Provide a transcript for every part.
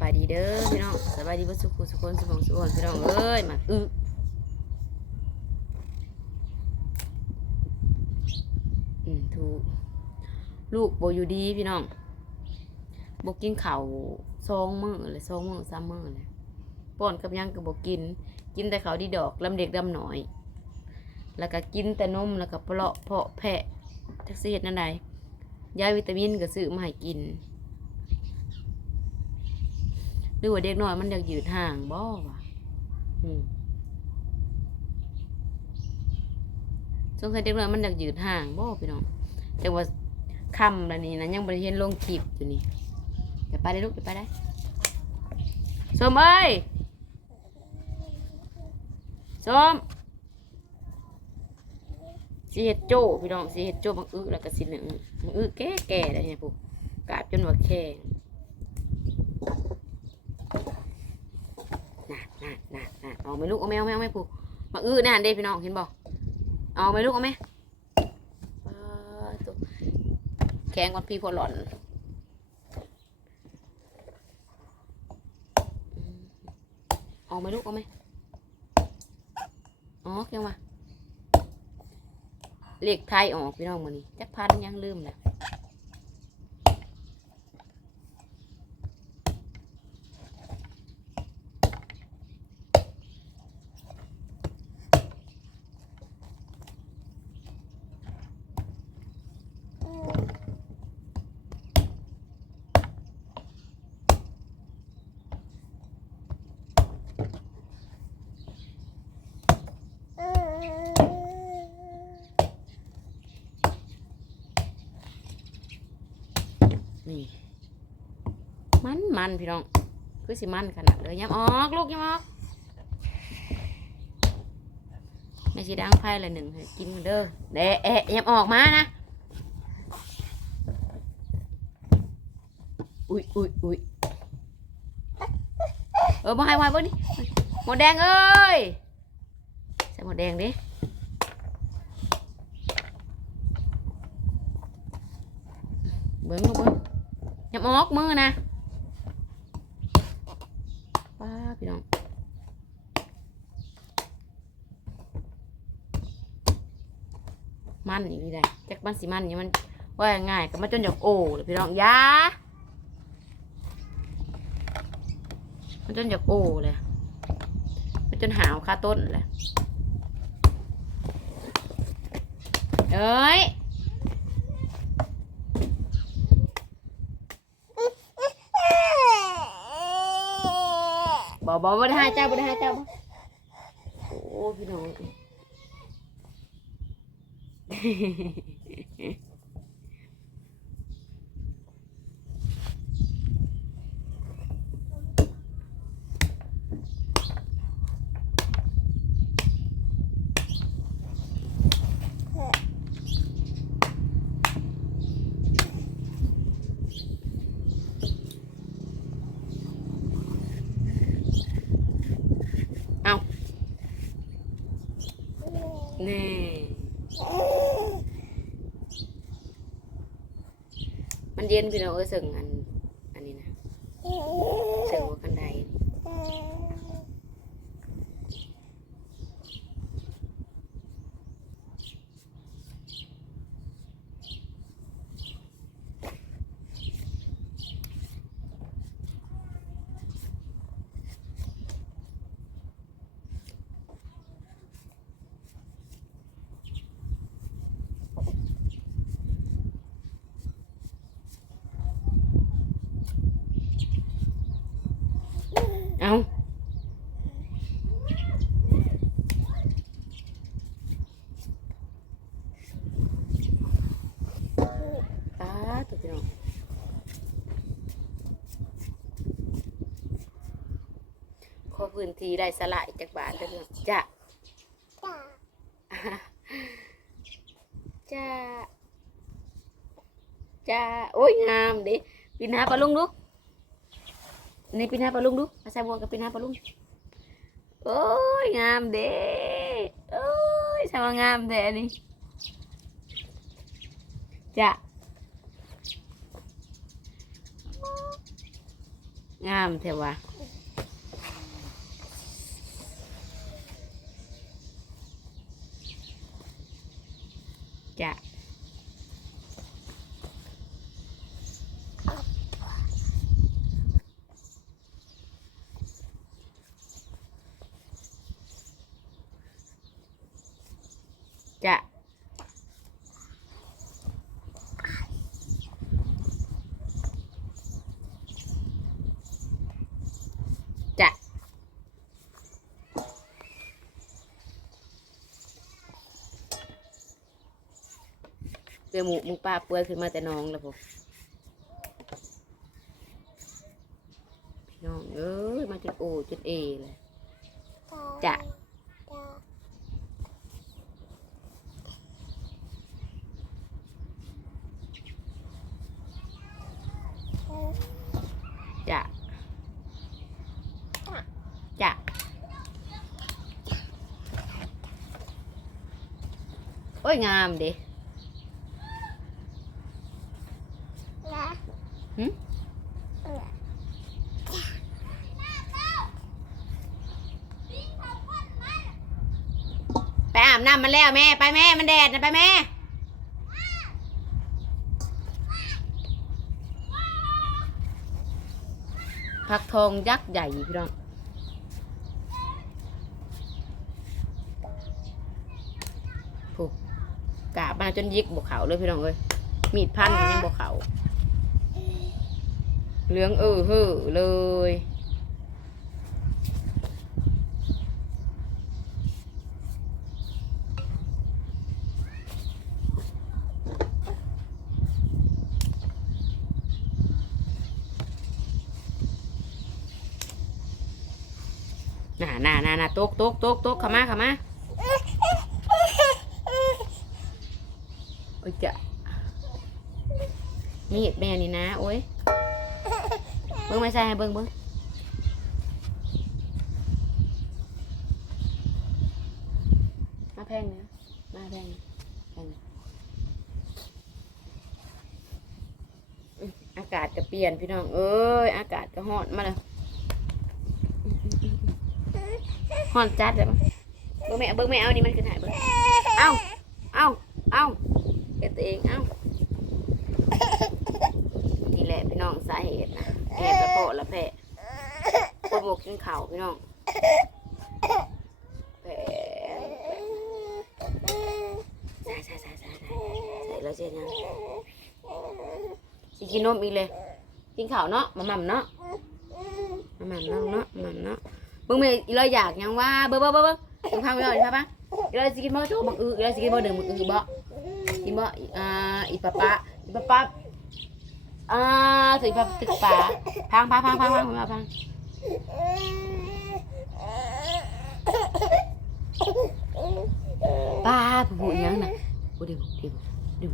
บายดีเด้อพี่น้องสบายดีบ่สุขสุขคนสมองสุขคนพี่น้องเอ้ยมาอึอืมถูกลูกโบอยู่ดีพี่น้องบกินข้าวสองมือเลยสองมือสามมื้อเลยป้อนกับยังก็บ่กิน กินแต่ข้าวดีดอกลำเด็กลำหน่อย แล้วก็กินแต่นมแล้วก็เปลาะเพาะแพะจักสิเฮ็ดนั่นใดยาวิตามินก็ซื้อมาให้กิน หรือว่าเด็กน้อยมันอยากยืดห่างบ่วะสงสัยเด็กน้อยมันอยากยืดห่างบ่พี่น้องแต่ว่าคำแล้วนี่นะยังบริเห็นลงคลิปอยู่นี่เดี๋ยวไปได้ลูกเดี๋ยวไปได้สมเอ้ยสมสีเห็ดโจ้พี่น้องสีเห็ดโจ้บางอึแล้วก็สีหนึ่งบางอึแก่แก่แล้วเนี่ยปุ๊กาบจนว่าแข็ง น่ะน่ะ น่ะน่ะเอาไหมลูกเอาไหมเอาไหมเอาไหมปู่มาอื้อแน่ะเด้พี่น้องเห็นบ่เอาไหมลูกเอาไหมแข็งก่อนพี่พอหล่อนเอาไหมลูกเอาไหมอ๋อเกี่ยวมาเลขไทยออกพี่น้องมานี่จักพันยังลืมแหละ นี่ มันมันพี่น้อง คือสิมันขนาดเลยย้ำออกลูกย้ำออกไม่ใช่ดังไพ่ละหนึ่งกินเด้อเดะเอะย้ำออกมานะอุ้ยอุ้ยอุ้ยเออมาให้ไวเบิ่นี่หมดแดงเอ้ยใส่หมดแดงดิเบิ้งลูกเบิ้ง ย้ำออกมือนะป้าพี่น้องมันอีกทีใดจักมันสิมันนี่มันว่าง่ายก็มาจนจากโอ้เลยพี่น้องยามันจนจากโอ้เลยมันจนหาวคาต้นเลยเอ้ย บอกบอกว่าได้ห้เจ้าบ่ได้ห้เจ้าบ่โอ้พี่น้อง เอา แน่มันเย็นพี่น้องเออสึงอันอันนี้นะสึงว่ากันได เอาตาตัวพี่น้องขอพื้นที่ได้สลายจากบ้านเด้อพี่น้องจ้ะจ้าจ้าโอ้ยงามเดิปีนหาปลาลุงดู นี่ปีนหาปลาลุงดูมาใส่บัวกับปีนหาปลาลุงโอ้ยงามเด้โอ้ยใช่ว่างามเด้อันนี่จ้างามแท้วะจ้ะ จะ จะเปื่อหมูมึงป้าเปื่อยขึ้นมาแต่น้องแล้วผมพี่น้องเอ้ยมาจนโอจนเอเลยจะจะโอ้ ยงามเดิหึไปอาบน้ำมาแล้วแม่ ไปแม่ มันแดดนะไปแม่ผักทองยักษ์ใหญ่พี่น้องผูก กาบมาจนยิกบวเขาเลยพี่น้องเอ้ยมีดพันยังบวเขาเหลืองเออเฮ้อเลยน่าน่าน่าน่าตกตกตกตกขมาขมาโอ้ยจะมีดแม่นี่นะ โอ้ยเบิ้งไม่ใช่ให้เบิ้งเบิ้งมาแพงเนี่ยมาแพงแพงอากาศก็เปลี่ยนพี่น้อง เอ้ย อากาศก็ฮ้อนมาเลยฮอนจัดเลยมั้งเบิ่งแม่เบิ่งแม่เอานี่มันคือถ่ายเบิ่งเอาเอาเอา ตัวเองเอานี่แหละพี่น้องสาเหตุนะแก่กระเพาะละแผลปวดหมกกินข้าพี่น้องแผลใส่ใส่ใส่ใส่ใส่แล้วเสร็จยังสิกินนมอีกเลย กินข้าวเนาะมาหม่ำเนาะมาหม่ำเนาะเนาะหม่ำเนาะเบิ่งแม่อีลอยอยากยังว่าเบิ่งเบิ่งเบิ่งเบิ่งข้าวอีลอยใช่ปะอีลอยสิกินบ่โตบักอืออีลอยสิกินบ่เดิมบักอือบ่ กินบ่อ่าอีปะปะอีปะปะอ่าถึงปะตึกปลาพังพังพังพังพังพังพังปลาผู้หยังน่ะบ่เดี๋ยวเดี๋ยวเดี๋ยว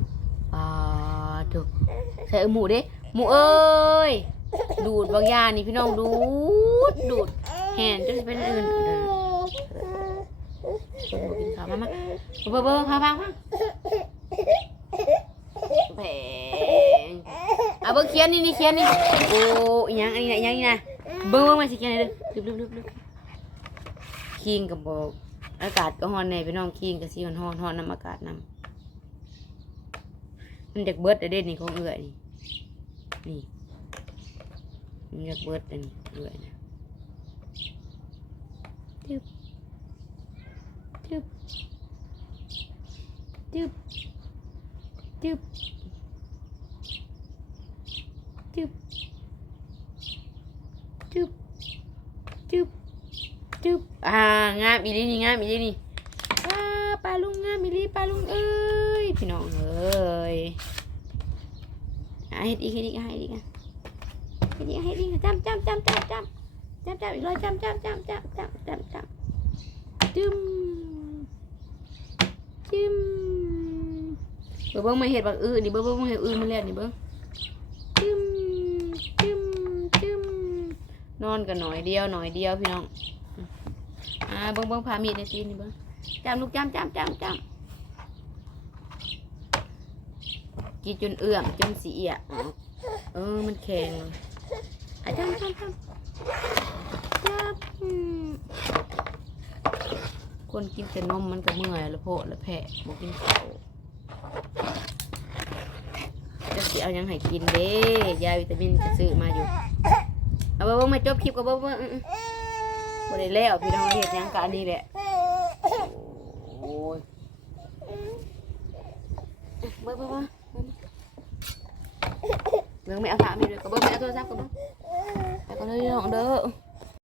ปลาเถอะใส่หมูเด้หมูเอ้ยดูดบางยานี่พี่น้องดูดดูดแหนจนเป็นอื่นเดินกินข้าวมามาเบิ่งเบิ่งพาพังพังแผงอะ เขียนนี่นี่เขียนนี่โอ้อยังอันนี้นะอยังนี่นะเบิ่งเบิ่งมาสิเขียนเลยลึบลึบลึบลึบคิงกับบอกอากาศก็ร้อนแน่พี่น้องคิงกับสิร้อนร้อนร้อนน้ำอากาศน้ำมันจากเบิดอะเด็ดนี่ของเอื้อยนี่นี่มันจากเบิดอันนี้เอื้อยนะ จึบจึบจึบจึบอ่างามอีลีนี่งามอีลีนี่ปลาลุงงามอีลีปลาลุงเอ้ยพี่น้องเอ้ยให้ดีให้ดีให้ดีกันให้ดีให้ดีจำจำจำจำจำจำจำอีกเลยจำจำจำจำจำจำจำจึมจึมเบิ้งมาเห็ดบักอื้อนี่เบิ้งเบิ้งมาเห็ดอื้อมาแล้วนี่เบิ้ง นอนกันหน่อยเดียวหน่อยเดียวพี่น้องอ่าเบิ่งเบิ่งพามีดในซีนนี่เบิ่งจับลูกจับจับจับจับกินจนเอื้อมจนสีเอียเออมันแข็งอะจับจับจับจับคนกินแต่นมมันก็เมื่อยแล้วโพดแล้วแผลบ่กินเขาจะสิเอายังให้กินเด้ยาวิตามินก็ซื้อมาอยู่ เอาเบิ่งมาจบคลิปก็เบิ่งเบิ่งอื้อๆบ่ได้แล้วพี่น้องเฮ็ดหยังกอันนี้แหละโอ้ยเบิ่งเบิ่งเบิ่งเบิ่งไม่เอาผ้ามีด้วยก็เบิ่งไม่เอาโทรศัพท์ก็เบิ่งไปก็เลยน้องเด้อ